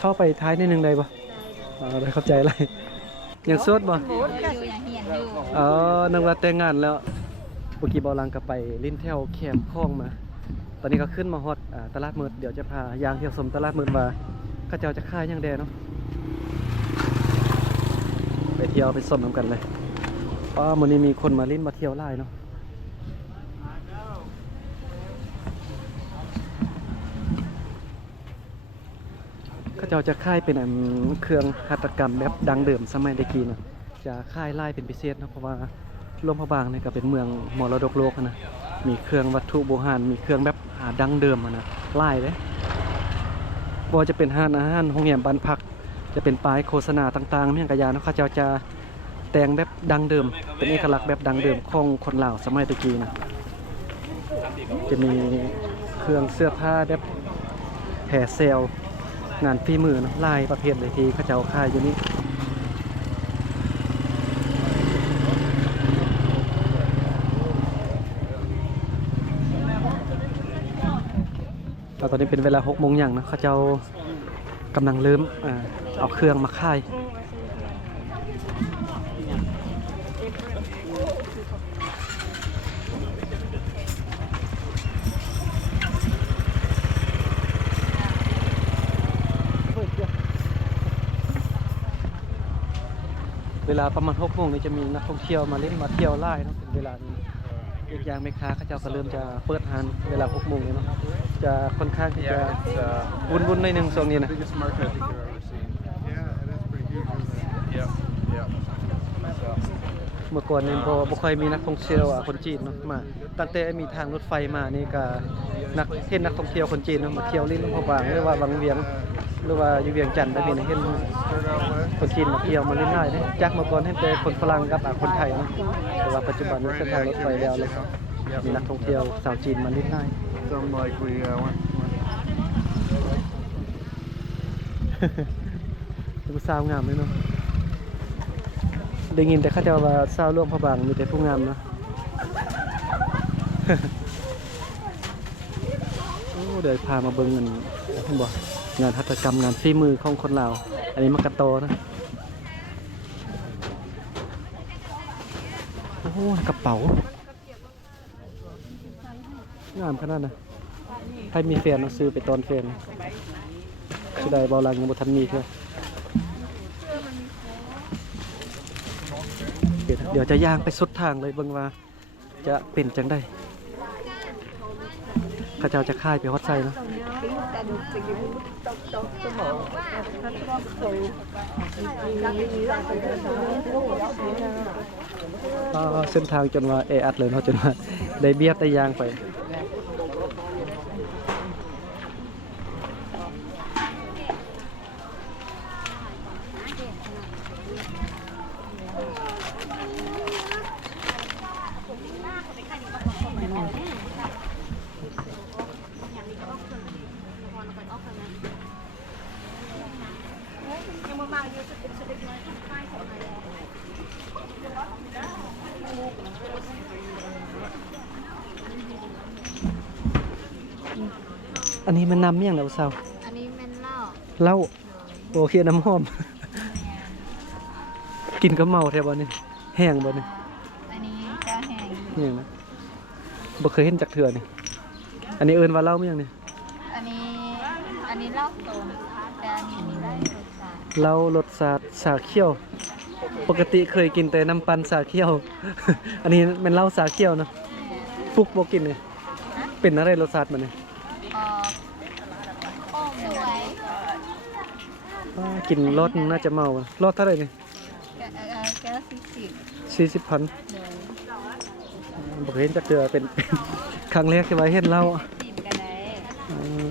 เข้าไปท้ายนิดนึงได้ปะได้เข้าใจอะไรยังสดบ่นึกว่าแต่งงานแล้วเมื่อกี้บอลังก็ไปลิ้นแถวแคมป์คลองมาตอนนี้ก็ขึ้นมาฮอดตลาดมืดเดี๋ยวจะพายางเที่ยวชมตลาดมืดว่าข้าเจ้าจะค่ายยังแดเนาะไปเที่ยวไปชมน้ำกันเลยมื้อนี้มีคนมาลิ้นมาเที่ยวไล่เนาะข้าเจ้าจะค่ายเป็นเครื่องหัตถกรรมแบบดังเดิมสมัยตะกี้นะจะค่ายไล่เป็นพิเศษนะเพราะว่าหลวงพระบางเนี่ยก็เป็นเมืองมรดกโลกนะมีเครื่องวัตถุโบราณมีเครื่องแบบดังเดิมนะไล่เลยบ่จะเป็นห้านอาหารโรงแรมบ้านพักจะเป็นป้ายโฆษณาต่างๆเมี่ยงกะยาเนาะข้าเจ้าจะแต่งแบบดังเดิมเป็นเอกลักษณ์แบบดังเดิมของคนลาวสมัยตะกี้นะจะมีเครื่องเสื้อผ้าแบบแผ่เซลงานฝีมือเนาะลายประเภทเลยที่ข้าเจ้าค่ายอยู่นี่ตอนนี้เป็นเวลา6 โมงอย่างนะข้าเจ้ากำลังเริ่มเอาเครื่องมาค่ายเวลาประมาณ6 โมงนี้จะมีนักท่องเที่ยวมาเล่นมาเที่ยวไล่เนาะเป็นเวลานี้อีกอย่างแม่ค้าเขาเจ้าก็เริ่มจะเปิดร้านเวลา6 โมงนี้เนาะจะค่อนข้างที่จะวุ่นๆในหนึ่งช่วงนี้นะเมื่อก่อนเนี่ยบ่ค่อยมีนักท่องเที่ยวคนจีนเนาะมาตั้งแต่มีทางรถไฟมานี่ก็เห็นนักท่องเที่ยวคนจีนเนาะมาเที่ยวลิ้นหลวงพระบางหรือว่าบางเวียงหรือว่าอยู่เวียงจันทน์ได้มีเห็นคนจีนมาเที่ยวมาเล่นง่ายเลยจากเมื่อก่อนเห็นแต่คนฝรั่งกับคนไทยเนาะแต่ว่าปัจจุบันนี้เส้นทางรถไฟแล้วเลยมีนักท่องเที่ยวชาวจีนมาเล่นง่ายดูสาวงามเลยเนาะได้ยินแต่เขาจะว่าสาวร่วมพระบางมีแต่ผู้งามเนาะโอ้เดี๋ยวพามาเบิ่งเงินเห็นบ่งานหัตถกรรมงานฝีมือของคนลาวอันนี้มักกะโตนะโอ้กระเป๋างามขนาดนะใครมีแฟนซื้อไปตอนแฟนสุดใดเบาลังยังบ่ทันมีเท่าเดี๋ยวจะย่างไปสุดทางเลยเบิ่งว่าจะเป็นจังได้ข้าเจ้าจะค่ายไปฮอดไซเนาะเส้นทางจนว่าอัดเลยเนาะจนว่าได้เบียดได้ย่างไปอันนี้มันน้ำเมี่ยงแล้วสาวอันนี้เป็นเหล้าโอเคน้ำหอม กินก็เมาแท้บ่นี่แห้งบ่นี่อันนี้ก็แห้งนี่นะบ่เคยเห็นจักเทื่อนี่อันนี้เอิ้นว่าเหล้าเมี่ยงนี่อันนี้เหล้าต้มแต่อันนี้มีได้รสชาติเหล้ารสชาติสาเขียวปกติเคยกินแต่น้ำปั่นสาเขียว อันนี้เป็นเหล้าสาเขียวเนาะฟุกบ่กินนี่เป็นอะไรรสชาติมันนี่โอ้ยกินรสน่าจะเมารสเท่าไหร่นี่แก้ว40,000บอกเห็นจักเทื่อเป็น ครั้งแรกที่ว่าเห็นเหล้ากินกันได้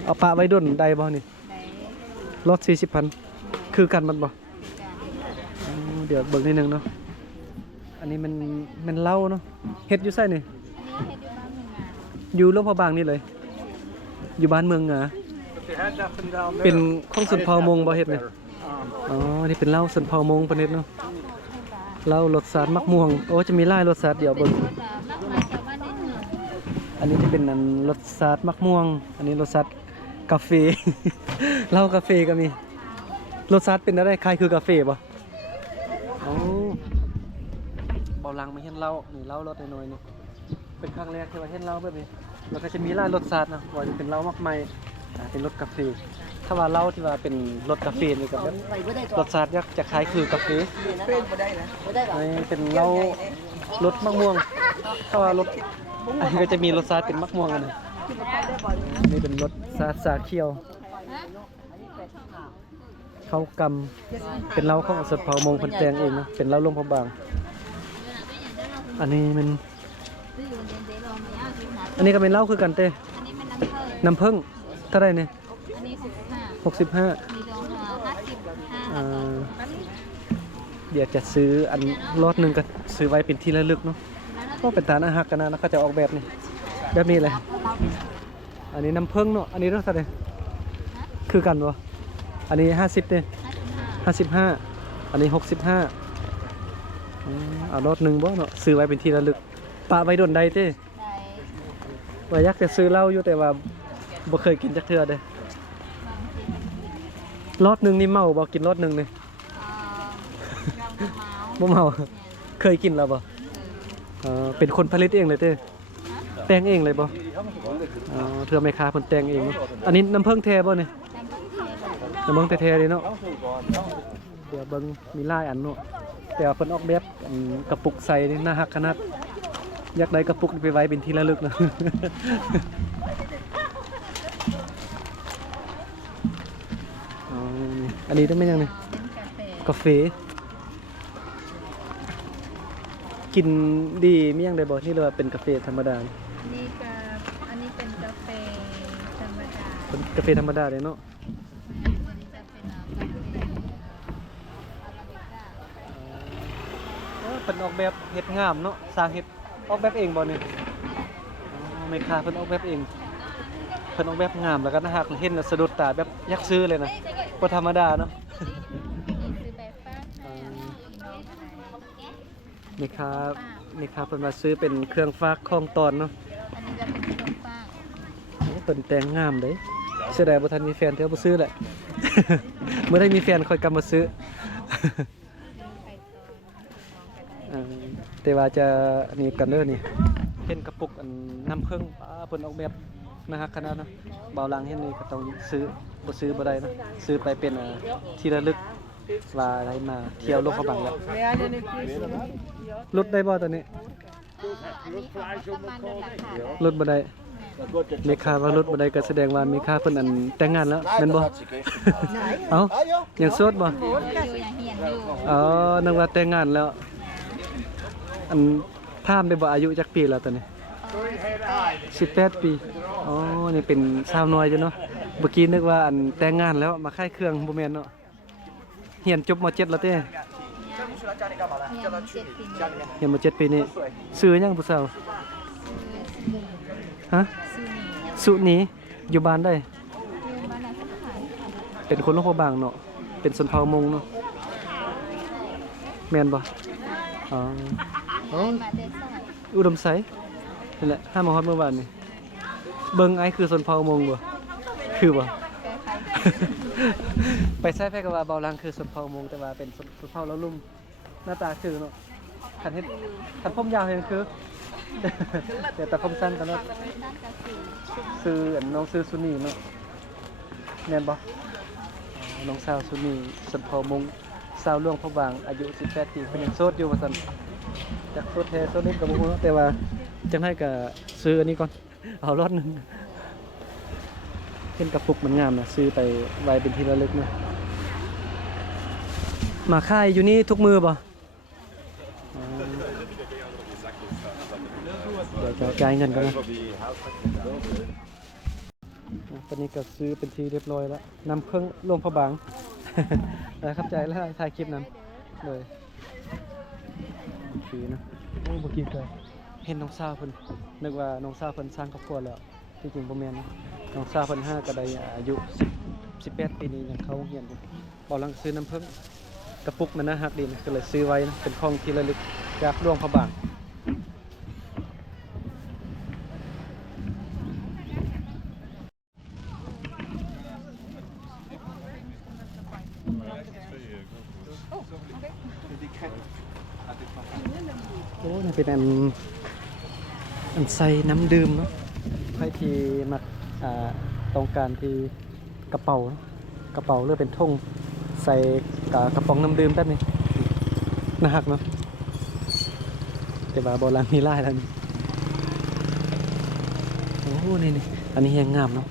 เอาปะไว้ด้นได้บ่นี่รส40,000คือกันมันบ่เดี๋ยวเบิ่งนิดนึงเนาะอันนี้มันเหล้าเนาะเฮ็ดอยู่ไสนี่อันนี้เฮ็ดอยู่บ้านเมืองอยู่หลวงพระบางนี่เลยอยู่บ้านเมืองเป็นของสุนเผามงบ่เฮ็ดนี่อ๋อนี่เป็นเหล้าสุนเผามงเพิ่นเฮ็ดเนาะเหล้ารสชาติมักม่วงโอ้จะมีหลายรสชาติเดี๋ยวเบิ่งอันนี้จะเป็นรสชาติมักม่วงอันนี้รสชาติกาแฟ เหล้ากาแฟก็มี รสชาติเป็นอะไรคล้ายคือกาแฟบ่อ๋อเบาลังไม่เห็นเหล้านี่เหล้ารสน้อยๆนี่เป็นครั้งแรกที่ว่าเห็นเหล้าแบบนี้แล้วก็จะมีหลายรสชาตินะว่าจะเป็นเหล้ามากมายเป็นรสกาแฟถ้าว่าเหล้าที่ว่าเป็นรสกาแฟนี่ก็แบบรสชาติจะคล้ายคือกาแฟนี่เป็นเหล้ารสมะม่วงถ้าว่ารสอันนี้ก็จะมีรสชาติเป็นมะม่วงอันนี้นี่เป็นรสชาติชาเขียวข้าวกำเป็นเหล้าของสดเผามงเพิ่นแปลงเองนะเป็นเหล้าลมพะบางอันนี้มันอันนี้ก็เป็นเหล้าคือกันเต้ อันนี้เป็นน้ำผึ้ง น้ำผึ้งเท่าไหร่เนี่ย อันนี้65 65มีโล55 อ่าเดี๋ยวจะซื้ออันรอดหนึ่งก็ซื้อไว้เป็นที่ระลึกเนาะก็เป็นฐานอาหารกันนะแล้วก็จะออกแบบนี้แบบนี้เลยอันนี้น้ำผึ้งเนาะอันนี้เท่าไหร่คือกันวะอันนี้50เนี่ย55อันนี้65เอารอดหนึ่งบ่เนาะซื้อไว้เป็นที่ระลึกปะไว้โดนใดเต้ ได้ ว่าอยากจะซื้อเหล้าอยู่แต่ว่าบ่เคยกินจักเทื่อเด้รอดหนึ่งนี่เมาบ่กินรอดหนึ่งนี่ เราเมา บ่เมาเคยกินแล้วบ่เป็นคนผลิตเองเลยเต้แต่งเองเลยบ่เทื่อแม่ค้าเพิ่นแต่งเองเนาะอันนี้น้ำผึ้งแท้บ่นี่ แต่ก็เทเลย น้ำผึ้งแท้ๆเลยเนาะเดี๋ยวเบิ่งมีหลายอันเนาะแต่ว่าเพิ่นออกแบบอันกระปุกใส่นี่น่ารักขนาดอยากได้กระปุกนี่ไปไว้เป็นที่ระลึกนะ อันนี้ได้ไหมยังนี่ เป็นกาแฟ กาแฟกินดีมียังได้บ่นี่เลยว่าเป็นกาแฟธรรมดา นี่กับอันนี้เป็นกาแฟธรรมดา เป็นกาแฟธรรมดาเลยเนาะ อันนี้จะเป็นกาแฟอาราบิก้า เป็นออกแบบเฮ็ดงามเนาะสร้างเฮ็ดออกแบบเองบ่เนี่ยไม่ค่าเพิ่นออกแบบเองเพิ่นออกแบบงามแล้วก็น่ารักเห็นแล้วสะดุดตาแบบอยากซื้อเลยนะบ่ธรรมดาเนาะ นี่ซื้อแบบฟ้าให้นี่ครับนี่ครับเพิ่นมาซื้อเป็นเครื่องฟากของตอนเนาะ อันนี้จะเป็นเครื่องฟ้า เพิ่นแต่งงามเด้เสียดายบ่ทันมีแฟนเดี๋ยวบ่ซื้อแหละ เมื่อได้มีแฟนค่อยกลับมาซื้อ แต่ว่าจะนี่กันเด้อนี่เห็นกระปุกอันน้ำผึ้งเพิ่นออกแบบนะฮะขนาดนะเบาลังเห็นนี่ก็ต้องซื้อบ่ซื้อบ่ได้นะซื้อไปเป็นที่ระลึกว่าอะไรมาเที่ยวโลกเขาบังแล้วลดได้บ่ตอนนี้ อันนี้เขาประมาณเดือนละค่ะ ลดบ่ได้มีค่าว่ารถบ่ได้ก็แสดงว่ามีค่าเพิ่นอันแต่งงานแล้วแม่นบ่เอ้ายังโสดบ่ อยู่อย่างเหียนอยู่ อ๋อนึกว่าแต่งงานแล้วอันถามได้บ่อายุจักปีแล้วตอนนี้18 ปีอ๋อนี่เป็นสาวน้อยจ้ะเนาะเมื่อกี้นึกว่าอันแต่งงานแล้วมาค่ายเครื่องบ่แม่นเนาะเรียนจบม .7 แล้วเต้ เหียน7 ปีนี้ เรียนม .7 ปีนี้ซื้อหยังผู้สาวฮะ ซื้อหนีสุนีอยู่บ้านได้ อยู่บ้านนาสักขาย เป็นคนโลกพระบางเนาะเป็นชนเผ่ามงเนาะแม่นบ่อ๋ออ๋อ มาเดซอย อุดมไสนั่นแหละห้ามาฮอดเมื่อวานนี่เบิ่งไอ้คือชนเผ่ามงบ่คือบ่ แก้ไข ไปใช้แพก็ว่าเบาลังคือชนเผ่ามงแต่ว่าเป็นชนเผ่าละลุ่มหน้าตาคือเนาะคันเฮ็ดคันผมยาวเห็นคือ แต่แต่ผมสั้นกันเนาะ ด้านกระสี ซื้ออันน้องซื้อซุนีเนาะแม่นบ่น้องสาวซุนีชนเผ่ามงสาวหลวงพระบางอายุ18ปีเพิ่นยังโสดอยู่ว่าซั่นจักโสดแท้โสดเล่นก็บ่ฮู้เนาะแต่ว่าจังได๋ก็ซื้ออันนี้ก่อนเอารอดหนึงเป็นกระปุกมันงามนะซื้อไปไว้เป็นที่ระลึกนะมาค่ายอยู่นี่ทุกมือบ่อ๋อเดี๋ยวจะจ่ายเงินก่อนนะตอนนี้ก็ซื้อเป็นที่เรียบร้อยแล้วนำเครื่องลงพระบาง ครับใจแล้วถ่ายคลิปนั้นเลยคือนะโอ้บ่คิดเลยเห็นน้องสาวเพิ่นนึกว่าน้องสาวเพิ่นสร้างครอบครัวแล้วที่จริงบ่แม่นนะน้องสาวเพิ่น5ก็ได้อายุ18ปีนี้ยังเข้าโรงเรียนอยู่บ่ลังซื้อน้ำผึ้งกระปุกมันน่ารักดีนะก็เลยซื้อไว้นะเป็นของที่ระลึกจากหลวงพระบาง โอ้นี่เป็นอันใส่น้ำดื่มเนาะใครที่มักต้องการที่กระเป๋าเนาะกระเป๋าเลือกเป็นท่งใส่กระป๋องน้ำดื่มแบบนี้น่าหักเนาะแต่ว่าโบราณมีลายแล้วนี่โอ้นี่อันนี้แหงงามเนาะ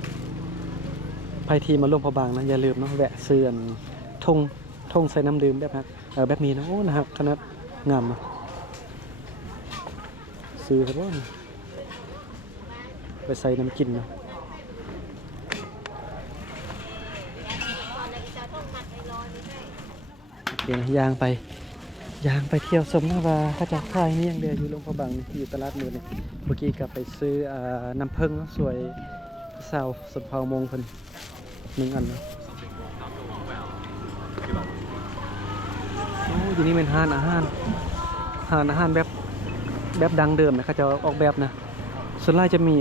ใครที่มาร่วมพอบางนะอย่าลืมเนาะแวะซื้ออันท่งใส่น้ำดื่มแบบนั้นแบบนี้นะโอ้น่าหักขนาดงามเนาะซื้อครับว่าไปใส่น้ำกินนะเดี๋ยวยางไปเที่ยวสมนาว่าข้าจะค่ายนี่ยังเดียวอยู่ลงพระบางนี่อยู่ตลาดมือนี่เมื่อกี้กลับไปซื้อน้ำผึ้งสวยสาวสมเภามงคน1 อันนะโอ้อยู่นี่เป็นห้านอาหารแบบดังเดิมนะเขาจะออกแบบนะส่วนใหญ่จะมี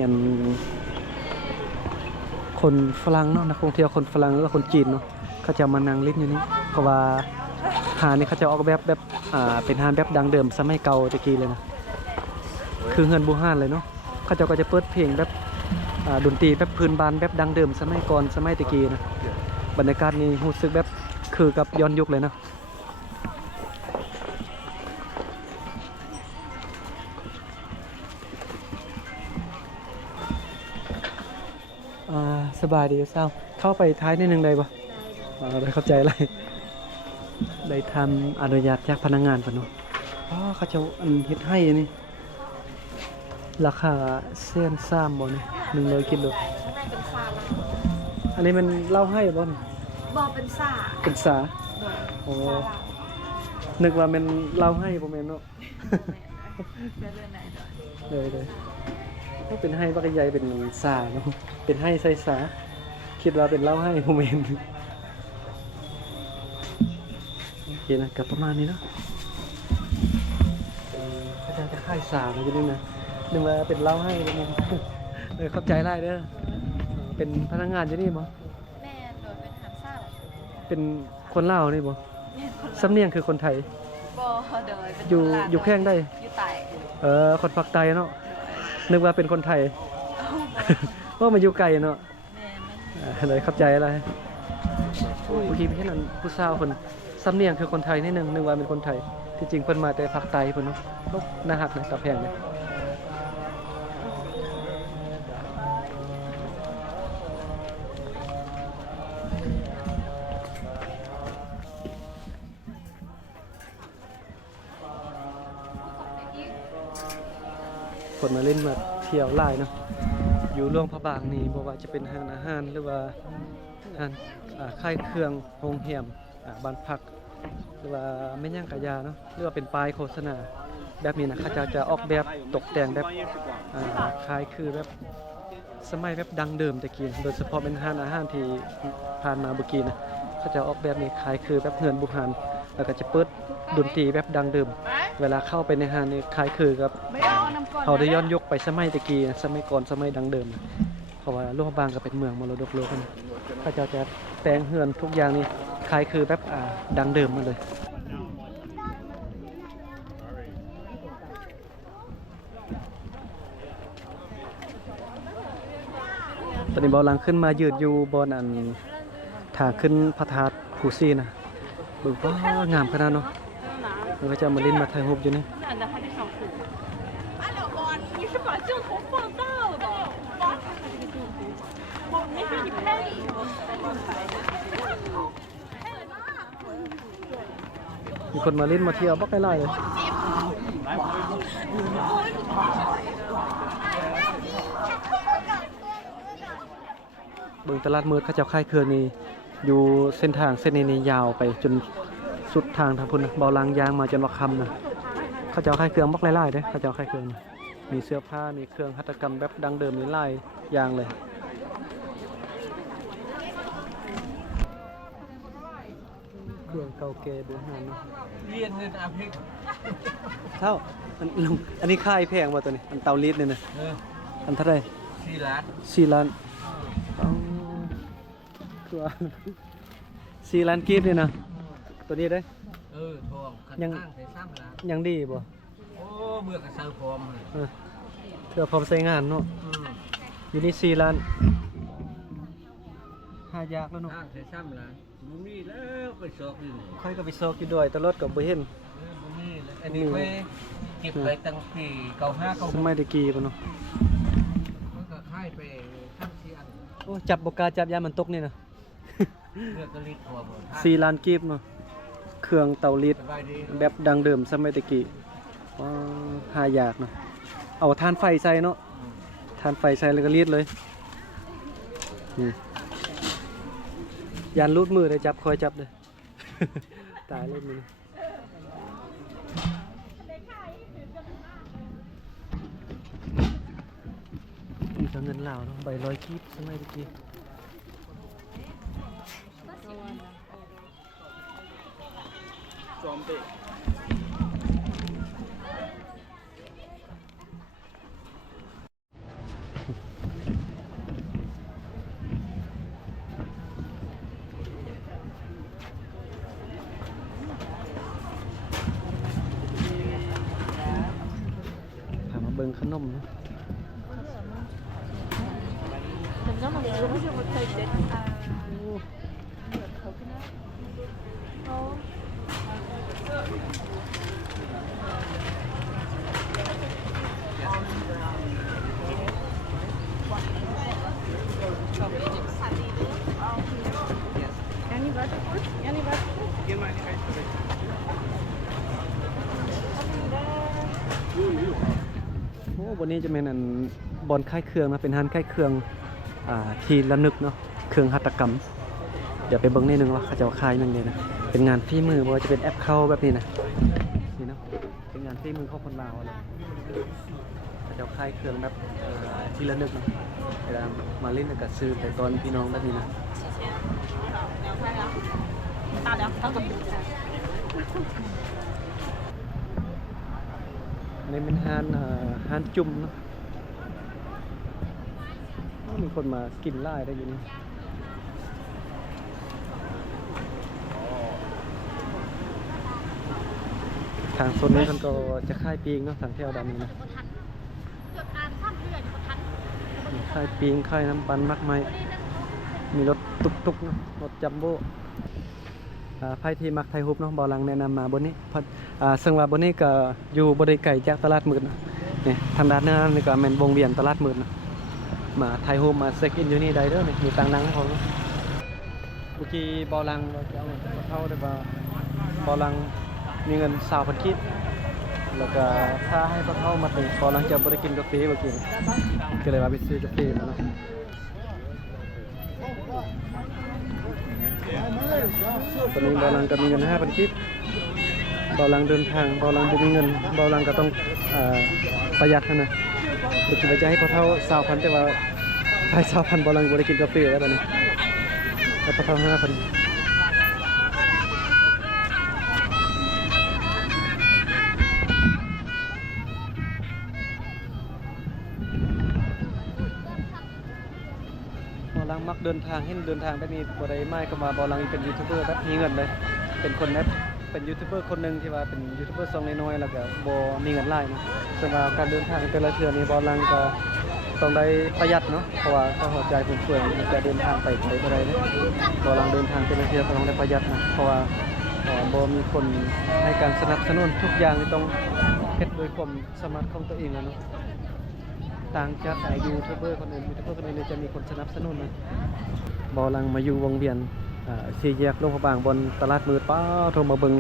คนฝรั่งเนาะนักท่องเที่ยวคนฝรั่งหรือว่าคนจีนเนาะเขาจะมานั่งเล่นอยู่นี่เพราะว่าหาดนี่เขาจะออกแบบเป็นหาดแบบดังเดิมสมัยเก่าตะกี้เลยนะคือเฮือนบูฮานเลยเนาะเขาจะก็จะเปิดเพลงแบบดนตรีแบบพื้นบ้านแบบดังเดิมสมัยก่อนสมัยตะกี้นะบรรยากาศนี่รู้สึกแบบคือกับย้อนยุคเลยเนาะสบายดีเศร้าเข้าไปท้ายนิดนึงได้ปะได้เข้าใจอะไรได้ทำอนุญาตจากพนักงานปะเนาะเขาจะเฮ็ดให้นี่ราคาเส้น3บ่นี่100 กิโลอันนี้มันเล่าให้บ่นี่บ่เป็นสาเป็นสาโอ้นึกว่ามันเล่าให้บ่แม่นเนาะเลยก็เป็นให้บักใหญ่เป็นสาเนาะเป็นให้ใส่สาคิดว่าเป็นเล่าให้บ่แม่นโอเคนะกับประมาณนี้เนาะอาจารย์จะค่ายสามาอยู่นี่นะนึกว่าเป็นเล่าให้บ่แม่นเข้าใจได้เด้อเป็นพนักงานอยู่นี่บ่แม่โดยเป็นหันซ่าเป็นคนลาวนี่บ่สำเนียงคือคนไทยบ่โดยเป็นอยู่แข้งได้อยู่ใต้คนภาคใต้เนาะนึกว่าเป็นคนไทยเพราะมาอยู่ไกลเนาะเลยเข้าใจอะไรบางทีไม่ใช่นั่นผู้สาวคนสำเนียงคือคนไทยนิดนึงนึกว่าเป็นคนไทยที่จริงเพิ่นมาแต่ภาคใต้เพิ่นเนาะน่าหักนะตาแพงเลยคนมาเล่นมาเที่ยวไล่เนาะอยู่ร่วงพระบางนี่บอกว่าจะเป็นห้างอาหารหรือว่าห้างค่ายเครื่องโรงแรมบ้านพักหรือว่าไม่ย่างกะยาเนาะหรือว่าเป็นป้ายโฆษณาแบบนี้นะเขาจะออกแบบตกแต่งแบบคล้ายคือแบบสมัยแบบดังเดิมตะกี้โดยเฉพาะเป็นห้างอาหารที่ผ่านมาเมื่อกี้นะเขาจะออกแบบนี้คล้ายคือแบบเฮือนบุหานแล้วก็จะเปิดดนตรีแบบดังเดิมเวลาเข้าไปในห้างนี่คล้ายคือกับเขาได้ย้อนยุคไปสมัยตะกี้สมัยก่อนสมัยดังเดิมเพราะว่าหลวงพระบางก็เป็นเมืองมรดกโลกนะเขาจะแต่งเฮือนทุกอย่างนี่คล้ายคือแบบดังเดิมมาเลยตอนนี้บอลังขึ้นมายืดอยู่บนทางขึ้นพระธาตุภูซีนะบึกว่างามขนาดเนาะมันก็จะมาเล่นมาถ่ายรูปอยู่นี่มีคนมาเล่นมาเที่ยวบักไล่เลยเบิ่งตลาดมืดเขาเจ้าค่ายเครือนี่อยู่เส้นทางเส้นนี้ยาวไปจนสุดทางทางพุ่นนะเบาลางยางมาจนว่าค่ำนะเขาเจ้าค่ายเครื่องบักไล่เด้เขาเจ้าค่ายเครื่องมีเสื้อผ้ามีเครื่องหัตถกรรมแบบดังเดิมนี่ไล่ยางเลยเครื่องเก่าแก่โบราณเนาะเรียนเงินอาภิกเท่าอันนี้ค่ายแพงป่ะตัวนี้อันเตาลีดเนี่ยนะอันเท่าไหร่4 ล้านคือว่า4 ล้านกีบเนี่ยนะตัวนี้ได้ ทองขัน ยัง ตั้งใส่ซ้ำละ ยังดีบ่ โอ้เมื่อกระเซาพร้อมเลย เออเพื่อพร้อมใช้งานเนาะอยู่นี่4ล้านหายากแล้วเนาะ ตั้งใส่ซ้ำละบุมีแล้วไปสอกอยู่นี่ ค่อยก็ไปซอกอยู่ด้วยแต่รถก็บ่เห็น บุมีแล้วอันนี้ไปเก็บไปตั้งปี95 สมัยตะกี้ป่ะเนาะ มันก็ค่ายไปทั้ง4อัน โอ้จับบ่กล้าจับยามมันตกนี่นะ เลือกกระลิดหัวบ่ 4ล้านกีบเนาะเครื่องเตารีด สบายดี แบบดังเดิมสมัยตะกี้ว้าหายากเนาะเอาถ่านไฟใส่เนาะถ่านไฟใส่แล้วก็รีดเลยนี่ยานรูดมือได้จับคอยจับเลย ตายเลยมึงนี่ก็เงินลาวเนาะใบ100กีบสมัยตะกี้จอมเตะพามาเบิ่งขนมเนาะ โอ้วันนี้จะเป็นอันบอลค่ายเครื่องนะเป็นฮันค่ายเครื่องทีละนึกเนาะเครื่องหัตถกรรมเดี๋ยวไปเบิ่งนิดนึงว่าเขาจะค่ายนึงเลยนะเป็นงานฝีมือบ่ว่าจะเป็นแอปเข้าแบบนี้นะนี่เนาะเป็นงานฝีมือของคนลาวอะไรเขาจะค่ายเครื่องแบบทีละนึกเนาะเวลามาเล่นกับซื้อไปตอนพี่น้องแบบนี้นะอันนี้เป็นฮันจุ่มเนาะมีคนมากินไล่ได้อยู่นี่ทางโซนนี้มันก็จะค่ายปีงเนาะทางแถวด้านนี้นะมีค่ายปีงค่ายน้ำปันมากมายมีรถตุกๆเนาะรถจัมโบ้ไพ่ที่มักไทยฮุบเนาะบอลังแนะนำมาบนนี้ซึ่งว่าบนนี้ก็อยู่บริไก่จากตลาดมืดนะนี่ทางด้านหน้านี่ก็เป็นวงเวียนตลาดมืดนะมาไทยฮุบมาเซ็กอินอยู่นี่ได้เด้อนี่มีตังนังของเมื่อกี้บอลังเราจะเอาเข้าได้ว่าบอลังมีเงิน20,000กีบแล้วก็ถ้าให้พวกเขามาถึงบอลังจะบริกินกาแฟเมื่อกี้ก็เลยว่าไปซื้อกาแฟมาเนาะตอนนี้บอลังก็มีเงิน5,000กีบบอลังเดินทางบอลังจะมีเงินบอลังก็ต้องประหยัดนะเดี๋ยวจะให้พอเท่า20,000แต่ว่าให้20,000บอลังบริกินกาแฟแล้วตอนนี้แล้วพอเท่า5,000บอลังมักเดินทางเห็นเดินทางแบบนี้บ่ได้ไม่ก็มาบอลังเป็นยูทูบเบอร์แบบมีเงินเลยเป็นคนแบบเป็นยูทูบเบอร์คนหนึ่งที่ว่าเป็นยูทูบเบอร์ซองน้อยๆแล้วก็บ่มีเงินหลายนะซึ่งว่าการเดินทางแต่ละเทื่อนี่บอลังก็ต้องได้ประหยัดเนาะเพราะว่าเขาหัวใจฟุ่มเฟือยมันจะเดินทางไปไกลเท่าไรเนี่ยบอลังเดินทางแต่ละเทื่อก็ต้องได้ประหยัดนะเพราะว่าบ่มีคนให้การสนับสนุนทุกอย่างนี่ต้องเฮ็ดโดยความสามารถของตัวเองแล้วเนาะต่างจากยูทูบเบอร์คนอื่นจะมีคนสนับสนุนนะบอลังมาอยู่วงเวียนสี่แยกโรงพยาบาลบนตลาดมืดป้าโทรมาเบิ่ง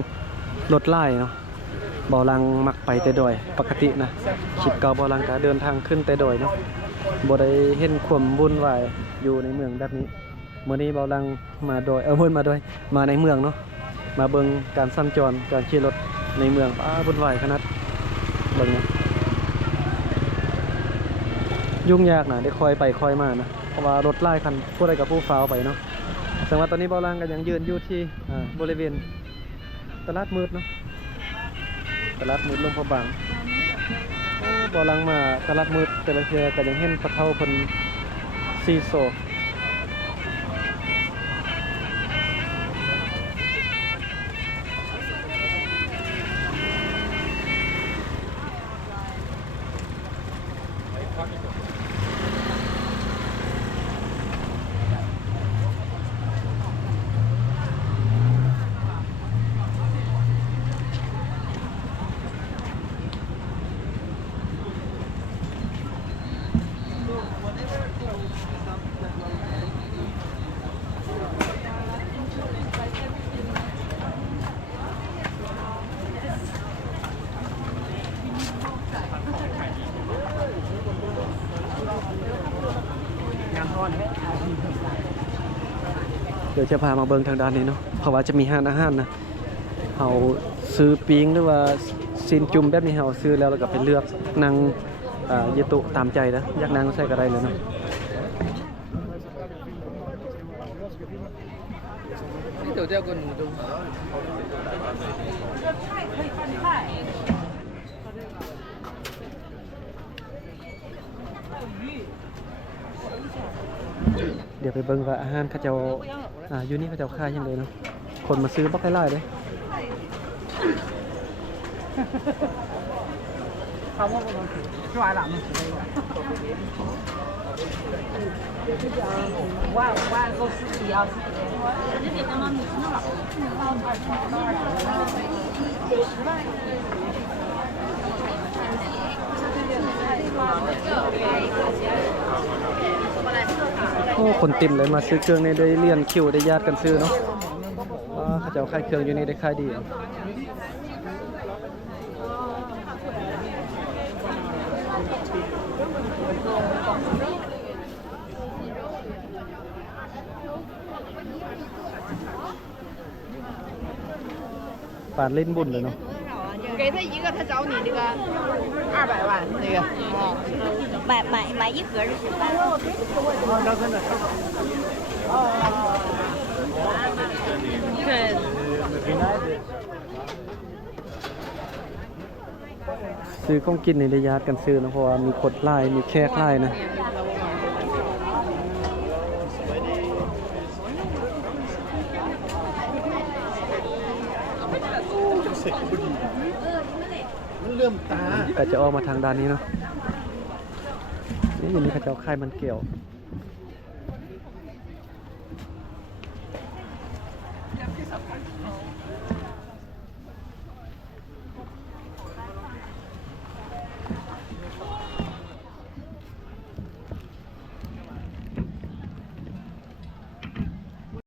รถไล่เนาะบอลังมักไปแต่ดอยปกตินะชิดเก่าบอลังก็เดินทางขึ้นแต่ดอยเนาะบ่ได้เห็นความวุ่นวายอยู่ในเมืองแบบนี้มื้อนี้บอลังมาดอยมาดอยมาในเมืองเนาะมาเบิ่งการสัญจรการขี่รถในเมืองวุ่นวายขนาดเบิ่งนะยุ่งยากนะได้คอยไปคอยมานะเพราะว่ารถไล่คันผู้ใดกับผู้ฟ้าวไปเนาะแต่ว่าตอนนี้บอลังก็ยังยืนอยู่ที่บริเวณตลาดมืดเนาะตลาดมืดลงพระบางบอลังมาตลาดมืดแต่ละเทือก็ยังเห็นพระเท่าคนซีโซ ยวจะพามาเบิ่งทางด้านนี้เนาะเพราะว่าจะมีร้านอาหารนะเฮาซื้อปิ้งหรือว่าซินจุ่มแบบนี้เฮาซื้อแล้วก็ไปเลือกนั่งเยตุตามใจนะอยากนั่งใส่ก็ได้เลยเนาะ Tiểu theo quần đúng. เดี๋ยวไปเบิ่งว่าอาหารเขาเจ้าอยู่นี่เขาเจ้าขายยังไงเนาะคนมาซื้อบักไล่ๆเลย โอ้คนเต็มเลยมาซื้อเครื่องนี่ได้เลียนคิวได้ญาติกันซื้อเนาะเขาเจ้าขายเครื่องอยู่นี่ได้ขายดีอะปานเล่นบุญเลยเนาะ 给他一个，他找你这个200万那个。买一盒就行了。ซื้อของกินในระยะกันซื้อนะเพราะว่ามีคนไล่มีแขกไล่นะมันเริ่มตาก็จะออกมาทางด้านนี้เนาะนี่อยู่นี่เขาจะเอาไข่มันเกี่ยว